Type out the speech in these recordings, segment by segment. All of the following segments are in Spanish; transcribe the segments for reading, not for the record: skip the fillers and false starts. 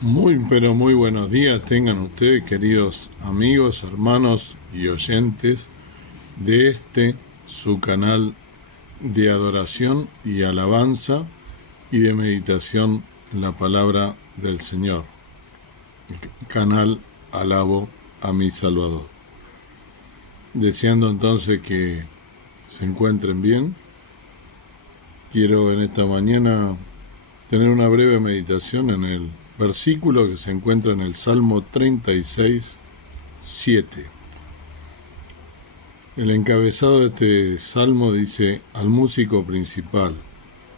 Muy, pero muy buenos días tengan ustedes, queridos amigos, hermanos y oyentes de su canal de adoración y alabanza y de meditación en la palabra del Señor, el canal Alabo a mi Salvador. Deseando entonces que se encuentren bien, quiero en esta mañana tener una breve meditación en el versículo que se encuentra en el Salmo 36, 7. El encabezado de este salmo dice: al músico principal,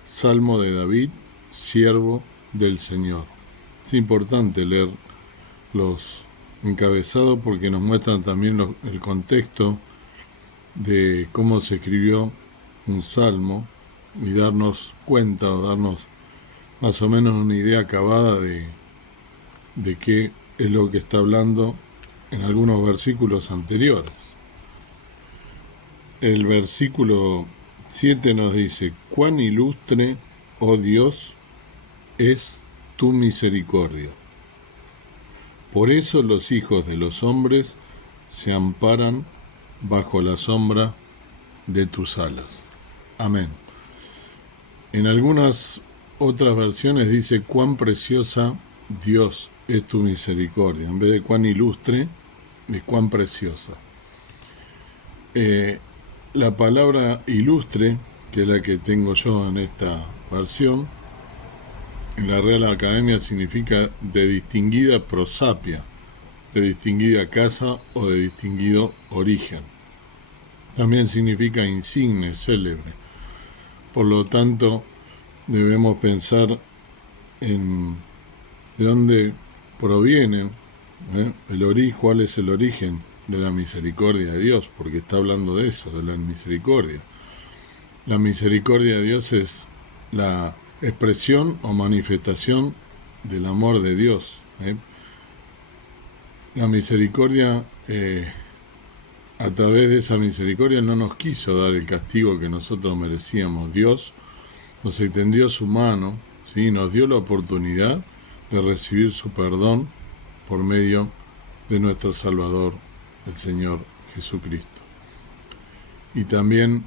Salmo de David, siervo del Señor. Es importante leer los encabezados porque nos muestran también el contexto de cómo se escribió un salmo y darnos cuenta o darnos más o menos una idea acabada de qué es lo que está hablando en algunos versículos anteriores. El versículo 7 nos dice: cuán ilustre, oh Dios, es tu misericordia. Por eso los hijos de los hombres se amparan bajo la sombra de tus alas. Amén. En algunas otras versiones dice: cuán preciosa, Dios, es tu misericordia. En vez de cuán ilustre, es cuán preciosa. La palabra ilustre, que es la que tengo yo en esta versión, en la Real Academia significa de distinguida prosapia, de distinguida casa o de distinguido origen. También significa insigne, célebre. Por lo tanto, debemos pensar en de dónde provienen, cuál es el origen de la misericordia de Dios, porque está hablando de eso, de la misericordia. La misericordia de Dios es la expresión o manifestación del amor de Dios. La misericordia, a través de esa misericordia no nos quiso dar el castigo que nosotros merecíamos. Dios nos extendió su mano, ¿sí? Nos dio la oportunidad de recibir su perdón por medio de nuestro Salvador, el Señor Jesucristo. Y también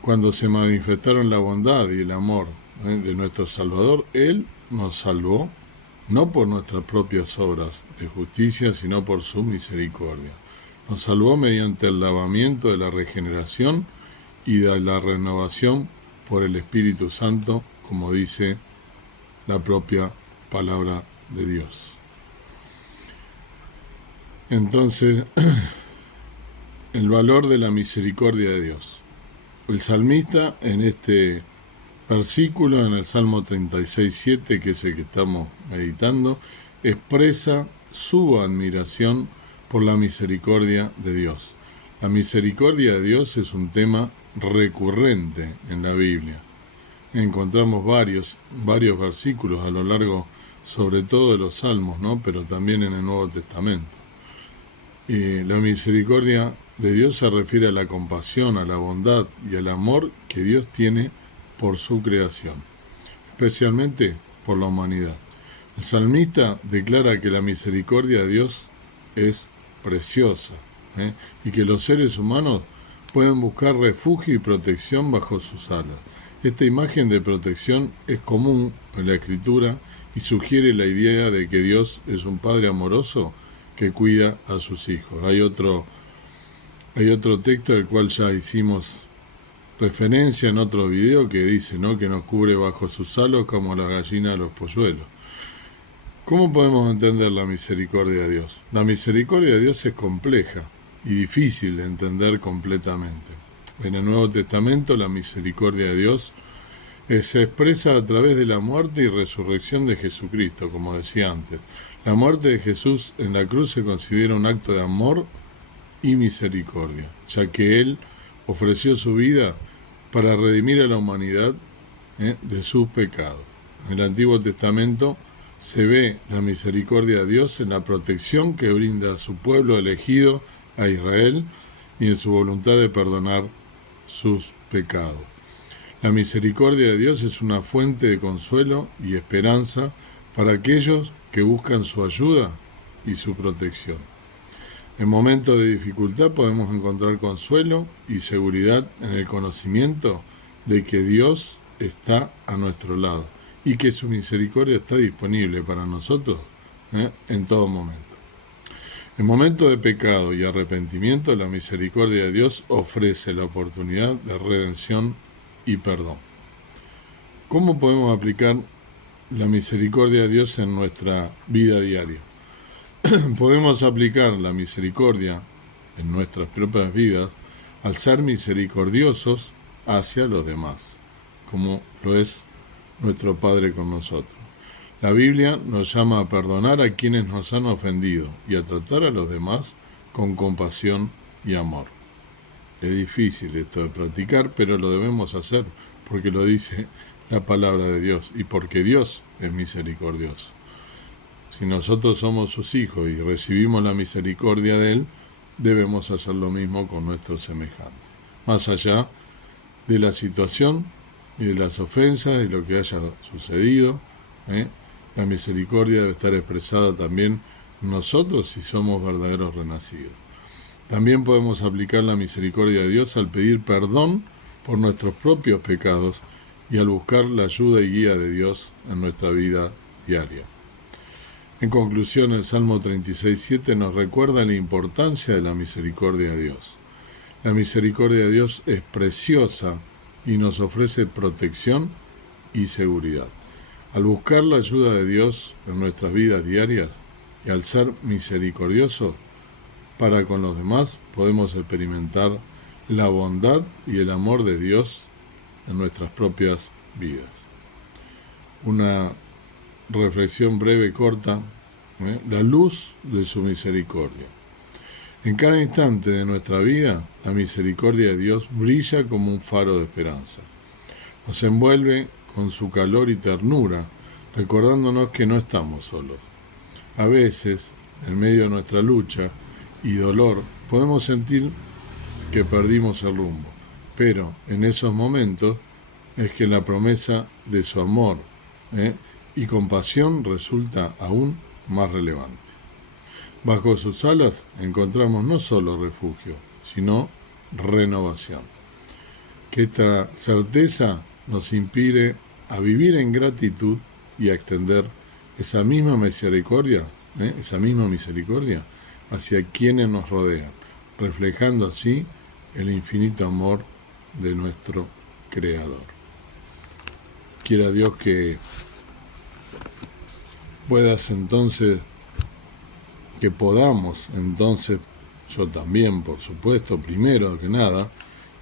cuando se manifestaron la bondad y el amor de nuestro Salvador, Él nos salvó, no por nuestras propias obras de justicia, sino por su misericordia. Nos salvó mediante el lavamiento de la regeneración y de la renovación por el Espíritu Santo, como dice la propia palabra de Dios. Entonces, el valor de la misericordia de Dios. El salmista en este versículo, en el Salmo 36:7, que es el que estamos meditando, expresa su admiración por la misericordia de Dios. La misericordia de Dios es un tema recurrente en la Biblia. Encontramos varios versículos a lo largo, sobre todo de los Salmos, ¿no? Pero también en el Nuevo Testamento. Y la misericordia de Dios se refiere a la compasión, a la bondad y al amor que Dios tiene por su creación, especialmente por la humanidad. El salmista declara que la misericordia de Dios es preciosa, y que los seres humanos pueden buscar refugio y protección bajo sus alas. Esta imagen de protección es común en la Escritura y sugiere la idea de que Dios es un Padre amoroso que cuida a sus hijos. Hay otro texto del cual ya hicimos referencia en otro video que dice, ¿no?, que nos cubre bajo sus alas como la gallina a los polluelos. ¿Cómo podemos entender la misericordia de Dios? La misericordia de Dios es compleja y difícil de entender completamente. En el Nuevo Testamento la misericordia de Dios se expresa a través de la muerte y resurrección de Jesucristo, como decía antes. La muerte de Jesús en la cruz se considera un acto de amor y misericordia, ya que Él ofreció su vida para redimir a la humanidad de sus pecados. En el Antiguo Testamento se ve la misericordia de Dios en la protección que brinda a su pueblo elegido, a Israel, y en su voluntad de perdonar sus pecados. La misericordia de Dios es una fuente de consuelo y esperanza para aquellos que buscan su ayuda y su protección. En momentos de dificultad podemos encontrar consuelo y seguridad en el conocimiento de que Dios está a nuestro lado y que su misericordia está disponible para nosotros en todo momento. En momentos de pecado y arrepentimiento, la misericordia de Dios ofrece la oportunidad de redención y perdón. ¿Cómo podemos aplicar la misericordia de Dios en nuestra vida diaria? Podemos aplicar la misericordia en nuestras propias vidas al ser misericordiosos hacia los demás, como lo es nuestro Padre con nosotros. La Biblia nos llama a perdonar a quienes nos han ofendido y a tratar a los demás con compasión y amor. Es difícil esto de practicar, pero lo debemos hacer porque lo dice la palabra de Dios y porque Dios es misericordioso. Si nosotros somos sus hijos y recibimos la misericordia de Él, debemos hacer lo mismo con nuestros semejantes. Más allá de la situación y de las ofensas y lo que haya sucedido, la misericordia debe estar expresada también en nosotros si somos verdaderos renacidos. También podemos aplicar la misericordia de Dios al pedir perdón por nuestros propios pecados y al buscar la ayuda y guía de Dios en nuestra vida diaria. En conclusión, el Salmo 36:7 nos recuerda la importancia de la misericordia de Dios. La misericordia de Dios es preciosa y nos ofrece protección y seguridad. Al buscar la ayuda de Dios en nuestras vidas diarias y al ser misericordiosos para con los demás, podemos experimentar la bondad y el amor de Dios en nuestras propias vidas. Una reflexión breve y corta, la luz de su misericordia. En cada instante de nuestra vida, la misericordia de Dios brilla como un faro de esperanza. Nos envuelve con su calor y ternura, recordándonos que no estamos solos. A veces, en medio de nuestra lucha y dolor, podemos sentir que perdimos el rumbo, pero en esos momentos es que la promesa de su amor y compasión resulta aún más relevante. Bajo sus alas encontramos no solo refugio, sino renovación. Que esta certeza nos inspire a vivir en gratitud y a extender esa misma misericordia hacia quienes nos rodean, reflejando así el infinito amor de nuestro Creador. Quiera Dios que podamos entonces, yo también, por supuesto, primero que nada,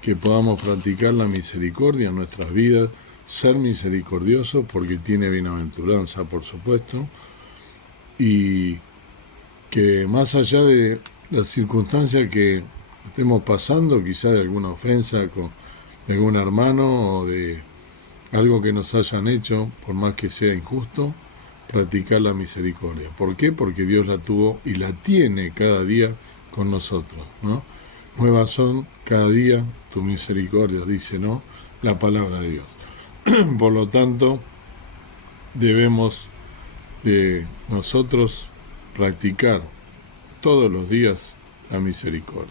que podamos practicar la misericordia en nuestras vidas, ser misericordiosos porque tiene bienaventuranza, por supuesto, y que más allá de las circunstancias que estemos pasando, quizá de alguna ofensa con algún hermano o de algo que nos hayan hecho, por más que sea injusto, practicar la misericordia. ¿Por qué? Porque Dios la tuvo y la tiene cada día con nosotros, ¿no? Nuevas son cada día tu misericordia, dice, ¿no?, la palabra de Dios. Por lo tanto, debemos nosotros practicar todos los días la misericordia.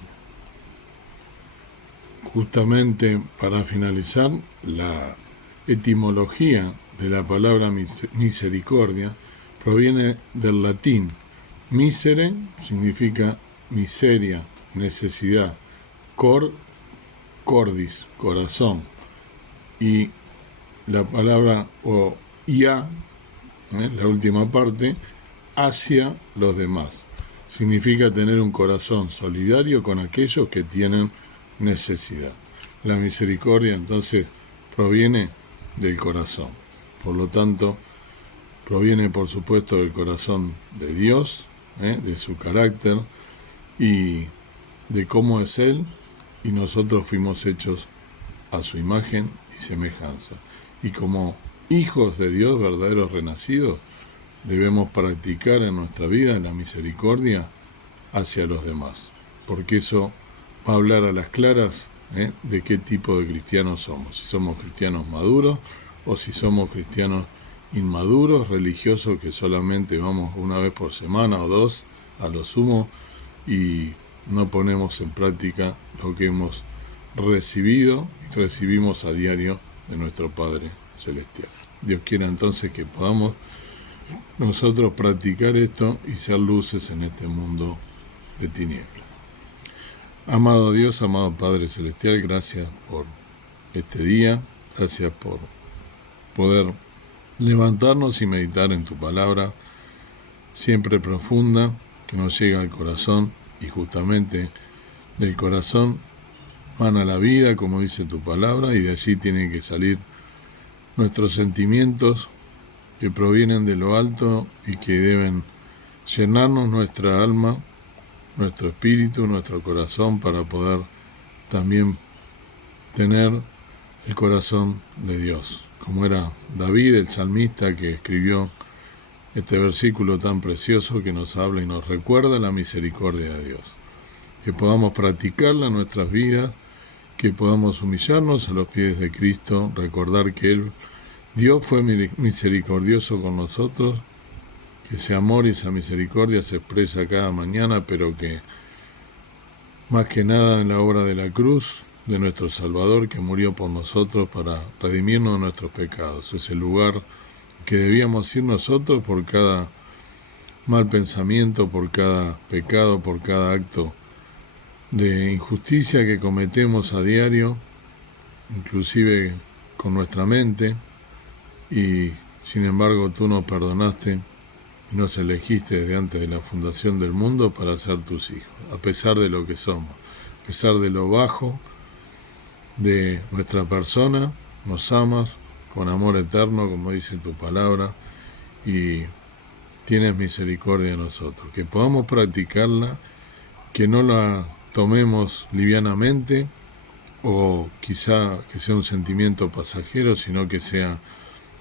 Justamente para finalizar, la etimología de la palabra misericordia proviene del latín. Misere significa miseria, necesidad, cordis, corazón, y la palabra ia, la última parte, hacia los demás. Significa tener un corazón solidario con aquellos que tienen necesidad. La misericordia entonces proviene del corazón. Por lo tanto, proviene por supuesto del corazón de Dios, de su carácter y de cómo es Él, y nosotros fuimos hechos a su imagen y semejanza. Y como hijos de Dios, verdaderos renacidos, debemos practicar en nuestra vida la misericordia hacia los demás, porque eso va a hablar a las claras de qué tipo de cristianos somos, si somos cristianos maduros o si somos cristianos inmaduros, religiosos, que solamente vamos una vez por semana o dos a lo sumo y no ponemos en práctica lo que hemos recibido y recibimos a diario de nuestro Padre Celestial. Dios quiera entonces que podamos nosotros practicar esto y ser luces en este mundo de tinieblas. Amado Dios, amado Padre Celestial, gracias por este día, gracias por poder levantarnos y meditar en tu palabra, siempre profunda, que nos llega al corazón, y justamente del corazón mana la vida, como dice tu palabra, y de allí tienen que salir nuestros sentimientos que provienen de lo alto y que deben llenarnos nuestra alma, nuestro espíritu, nuestro corazón, para poder también tener el corazón de Dios, como era David, el salmista, que escribió este versículo tan precioso que nos habla y nos recuerda la misericordia de Dios. Que podamos practicarla en nuestras vidas, que podamos humillarnos a los pies de Cristo, recordar que Dios fue misericordioso con nosotros, que ese amor y esa misericordia se expresa cada mañana, pero que más que nada en la obra de la cruz de nuestro Salvador, que murió por nosotros para redimirnos de nuestros pecados. Es el lugar que debíamos ir nosotros por cada mal pensamiento, por cada pecado, por cada acto de injusticia que cometemos a diario, inclusive con nuestra mente, y sin embargo tú nos perdonaste y nos elegiste desde antes de la fundación del mundo para ser tus hijos, a pesar de lo que somos, a pesar de lo bajo de nuestra persona, nos amas con amor eterno, como dice tu palabra, y tienes misericordia de nosotros, que podamos practicarla, que no la tomemos livianamente, o quizá que sea un sentimiento pasajero, sino que sea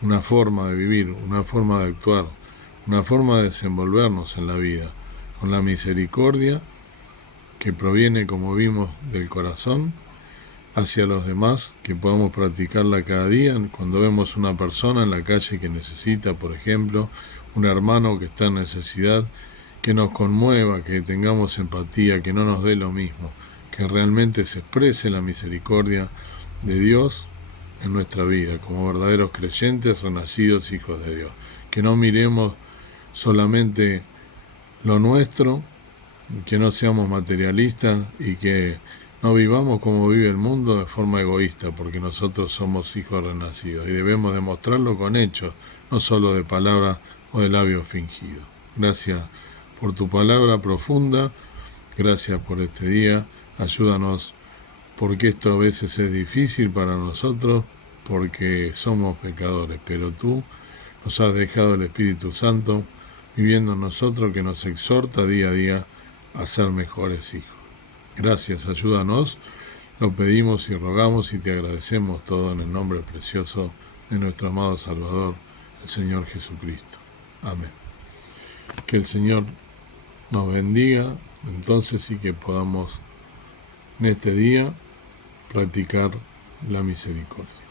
una forma de vivir, una forma de actuar, una forma de desenvolvernos en la vida, con la misericordia que proviene, como vimos, del corazón hacia los demás, que podamos practicarla cada día. Cuando vemos una persona en la calle que necesita, por ejemplo, un hermano que está en necesidad, que nos conmueva, que tengamos empatía, que no nos dé lo mismo, que realmente se exprese la misericordia de Dios en nuestra vida, como verdaderos creyentes, renacidos hijos de Dios. Que no miremos solamente lo nuestro, que no seamos materialistas y que no vivamos como vive el mundo de forma egoísta, porque nosotros somos hijos renacidos y debemos demostrarlo con hechos, no solo de palabras o de labios fingidos. Gracias por tu palabra profunda, gracias por este día, ayúdanos, porque esto a veces es difícil para nosotros, porque somos pecadores, pero tú nos has dejado el Espíritu Santo viviendo en nosotros, que nos exhorta día a día a ser mejores hijos. Gracias, ayúdanos, lo pedimos y rogamos y te agradecemos todo en el nombre precioso de nuestro amado Salvador, el Señor Jesucristo. Amén. Que el Señor nos bendiga, entonces, y que podamos en este día practicar la misericordia.